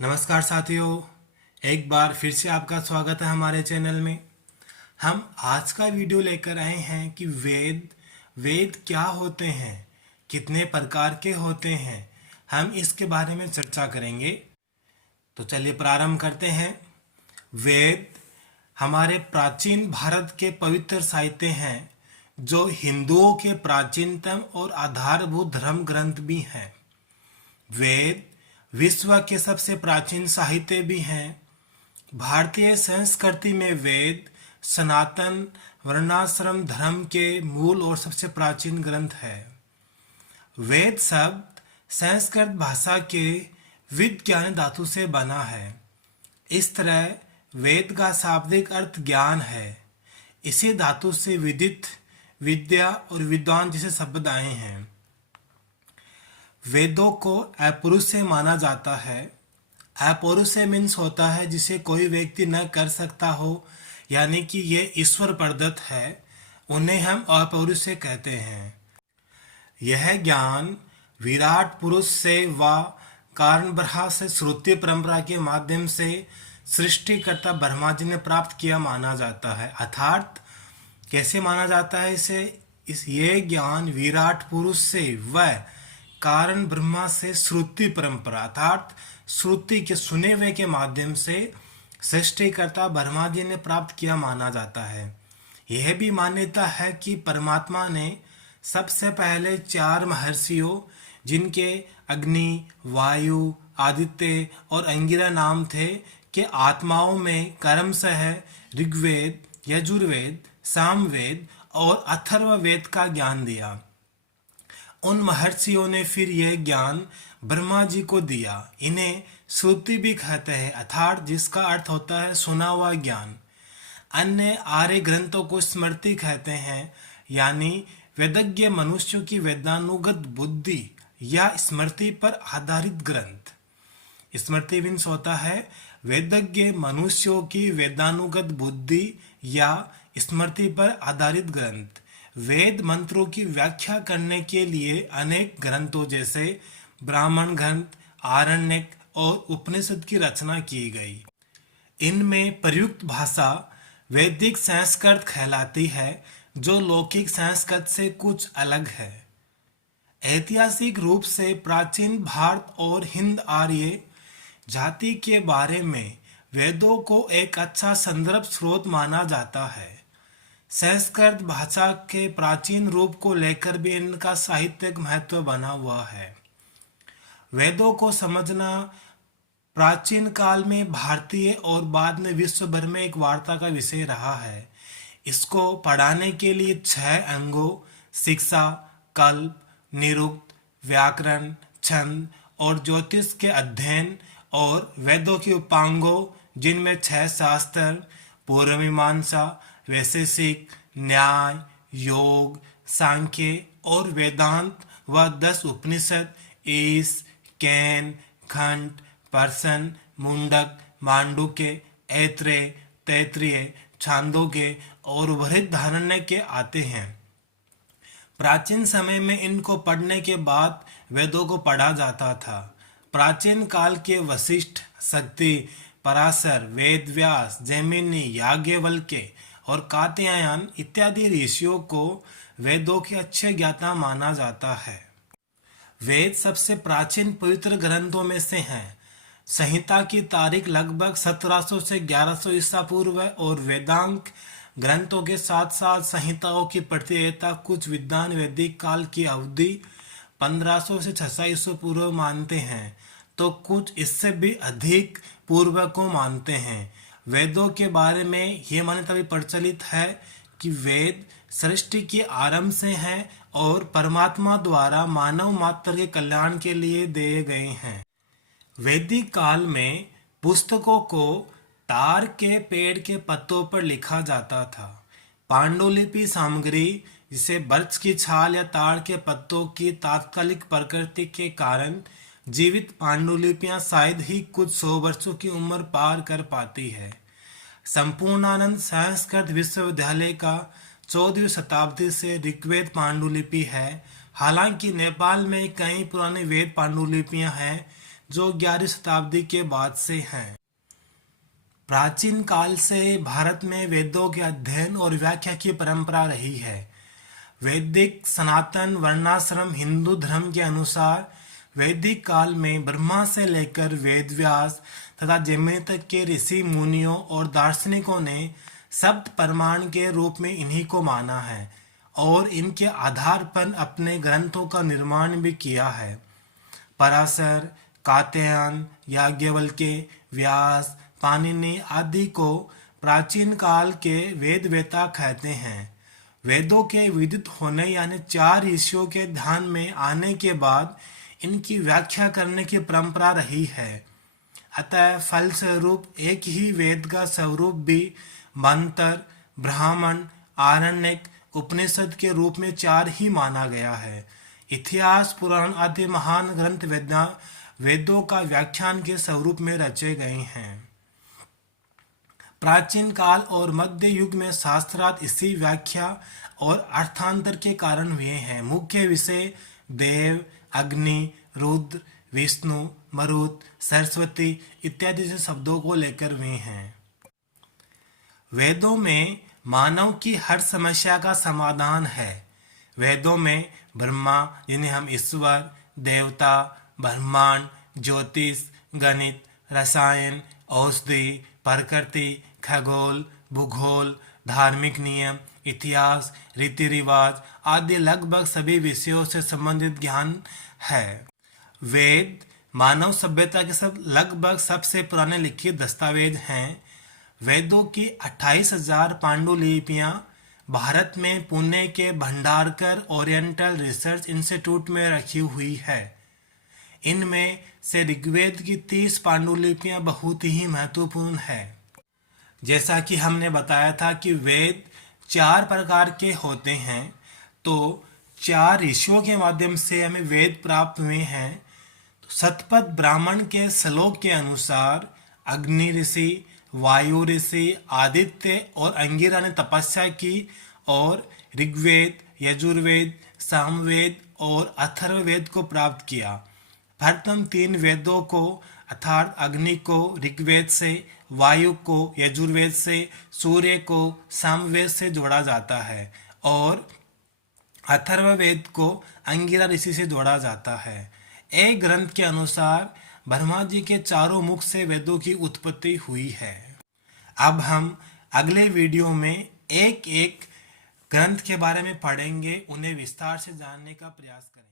नमस्कार साथियों, एक बार फिर से आपका स्वागत है हमारे चैनल में। हम आज का वीडियो लेकर आए हैं कि वेद वेद क्या होते हैं, कितने प्रकार के होते हैं, हम इसके बारे में चर्चा करेंगे। तो चलिए प्रारंभ करते हैं। वेद हमारे प्राचीन भारत के पवित्र साहित्य हैं जो हिंदुओं के प्राचीनतम और आधारभूत धर्म ग्रंथ भी हैं। वेद विश्व के सबसे प्राचीन साहित्य भी हैं। भारतीय संस्कृति में वेद सनातन वर्णाश्रम धर्म के मूल और सबसे प्राचीन ग्रंथ है। वेद शब्द संस्कृत भाषा के विद ज्ञान धातु से बना है। इस तरह वेद का शाब्दिक अर्थ ज्ञान है। इसी धातु से विदित, विद्या और विद्वान जैसे शब्द आए हैं। वेदों को अपौरुषेय माना जाता है। अपौरुषेय मीन्स होता है जिसे कोई व्यक्ति न कर सकता हो, यानी कि ये ईश्वर प्रदत्त है, उन्हें हम अपौरुषेय कहते हैं। यह ज्ञान विराट पुरुष से व कारण ब्रह्मा से श्रुति परंपरा के माध्यम से सृष्टिकर्ता ब्रह्मा जी ने प्राप्त किया माना जाता है। अर्थात कैसे माना जाता है ये ज्ञान विराट पुरुष से व कारण ब्रह्मा से श्रुति परंपरा अर्थात श्रुति के सुने हुए के माध्यम से सृष्टिकर्ता ब्रह्मा जी ने प्राप्त किया माना जाता है। यह भी मान्यता है कि परमात्मा ने सबसे पहले 4 महर्षियों, जिनके अग्नि, वायु, आदित्य और अंगिरा नाम थे, के आत्माओं में क्रमशः ऋग्वेद, यजुर्वेद, सामवेद और अथर्ववेद का ज्ञान दिया। उन महर्षियों ने फिर यह ज्ञान ब्रह्मा जी को दिया। इन्हें श्रुति भी कहते हैं, अर्थात जिसका अर्थ होता है सुना हुआ ज्ञान। अन्य आर्य ग्रंथों को स्मृति कहते हैं, यानी वेदज्ञ मनुष्यों की वेदानुगत बुद्धि या स्मृति पर आधारित ग्रंथ। स्मृति मीन्स होता है वेदज्ञ मनुष्यों की वेदानुगत बुद्धि या स्मृति पर आधारित ग्रंथ। वेद मंत्रों की व्याख्या करने के लिए अनेक ग्रंथों जैसे ब्राह्मण ग्रंथ, आरण्यक और उपनिषद की रचना की गई। इनमें प्रयुक्त भाषा वैदिक संस्कृत कहलाती है, जो लौकिक संस्कृत से कुछ अलग है। ऐतिहासिक रूप से प्राचीन भारत और हिंद आर्य जाति के बारे में वेदों को एक अच्छा संदर्भ स्रोत माना जाता है। संस्कृत भाषा के प्राचीन रूप को लेकर भी इनका साहित्यिक महत्व बना हुआ है। वेदों को समझना प्राचीन काल में भारतीय और बाद में विश्व भर में एक वार्ता का विषय रहा है। इसको पढ़ाने के लिए 6 अंगों शिक्षा, कल्प, निरुक्त, व्याकरण, छंद और ज्योतिष के अध्ययन और वेदों के उपांगों, जिनमें 6 शास्त्र, पूर्व मीमांसा, वैशेषिक, न्याय, योग, सांख्य और वेदांत व 10 उपनिषद ईश, कैन, खंड, पर्सन, मुंडक, मांडुक्य, ऐत्रेय, तैत्तिरीय, छांदोग्य और बृहदारण्यक के आते हैं। प्राचीन समय में इनको पढ़ने के बाद वेदों को पढ़ा जाता था। प्राचीन काल के वशिष्ठ, शक्ति, पराशर, वेदव्यास, जैमिनी, याज्ञवल्क्य और कात्यायन इत्यादि ऋषियों को वेदों के अच्छे ज्ञाता माना जाता है। वेद सबसे प्राचीन पवित्र ग्रंथों में से हैं। संहिता की तारीख लगभग 1700 से 1100 ईसा पूर्व और वेदांग ग्रंथों के साथ साथ संहिताओं की प्रतियोगिता कुछ विद्वान वैदिक काल की अवधि 1500 से 600 ईसा पूर्व मानते हैं, तो कुछ इससे भी अधिक पूर्व को मानते हैं। वेदों के बारे में यह मान्यता भी प्रचलित है कि वेद सृष्टि के आरंभ से हैं और परमात्मा द्वारा मानव मात्र के कल्याण के लिए दिए गए हैं। वैदिक काल में पुस्तकों को तार के पेड़ के पत्तों पर लिखा जाता था। पांडुलिपि सामग्री, जिसे वृक्ष की छाल या ताड़ के पत्तों की तात्कालिक प्रकृति के कारण जीवित पांडुलिपियां शायद ही कुछ 100 वर्षों की उम्र पार कर पाती है। संपूर्णानंद संस्कृत विश्वविद्यालय का 14वीं शताब्दी से ऋग्वेद पांडुलिपि है। हालांकि नेपाल में कई पुरानी वेद पांडुलिपियां हैं जो 11वीं शताब्दी के बाद से हैं। प्राचीन काल से भारत में वेदों के अध्ययन और व्याख्या की परंपरा रही है। वैदिक सनातन वर्णाश्रम हिंदू धर्म के अनुसार वैदिक काल में ब्रह्मा से लेकर वेद व्यास तथा जैमिनी तक के ऋषि मुनियों और दार्शनिकों ने सप्त प्रमाण के रूप में इन्हीं को माना है और इनके आधार पर अपने ग्रंथों का निर्माण भी किया है। पराशर, कात्यायन, याज्ञवल्क्य, व्यास, पाणिनि आदि को प्राचीन काल के वेद वेता कहते हैं। वेदों के विदित होने यानी 4 ऋषियों के ध्यान में आने के बाद इनकी व्याख्या करने की परंपरा रही है। अतः फलस्वरूप एक ही वेद का स्वरूप भी मंत्र, ब्राह्मण, आरण्यक, उपनिषद के रूप में 4 ही माना गया है। इतिहास, पुराण आदि महान ग्रंथ वेदों का व्याख्यान के स्वरूप में रचे गए हैं। प्राचीन काल और मध्य युग में शास्त्रार्थ इसी व्याख्या और अर्थांतर के कारण हुए हैं। मुख्य विषय देव, अग्नि, रुद्र, विष्णु, मरुत, सरस्वती इत्यादि से शब्दों को लेकर हुए हैं। वेदों में मानव की हर समस्या का समाधान है। वेदों में ब्रह्मा जिन्हें हम ईश्वर, देवता, ब्रह्मांड, ज्योतिष, गणित, रसायन, औषधि, प्रकृति, खगोल, भूगोल, धार्मिक नियम, इतिहास, रीति रिवाज आदि लगभग सभी विषयों से संबंधित ज्ञान है। वेद मानव सभ्यता के लगभग सबसे पुराने लिखित दस्तावेज हैं। वेदों की 28,000 पांडुलिपियां भारत में पुणे के भंडारकर ओरिएंटल रिसर्च इंस्टीट्यूट में रखी हुई है। इनमें से ऋग्वेद की 30 पांडुलिपियां बहुत ही महत्वपूर्ण है। जैसा कि हमने बताया था कि वेद 4 प्रकार के होते हैं, तो 4 ऋषियों के माध्यम से हमें वेद प्राप्त हुए हैं। तो शतपथ ब्राह्मण के श्लोक के अनुसार अग्नि ऋषि, वायु ऋषि, आदित्य और अंगिरा ने तपस्या की और ऋग्वेद, यजुर्वेद, सामवेद और अथर्ववेद को प्राप्त किया। प्रथम 3 वेदों को अर्थात अग्नि को ऋग्वेद से, वायु को यजुर्वेद से, सूर्य को सामवेद से जोड़ा जाता है और अथर्ववेद को अंगिरा ऋषि से जोड़ा जाता है। एक ग्रंथ के अनुसार ब्रह्मा जी के 4 मुख से वेदों की उत्पत्ति हुई है। अब हम अगले वीडियो में एक एक ग्रंथ के बारे में पढ़ेंगे, उन्हें विस्तार से जानने का प्रयास करेंगे।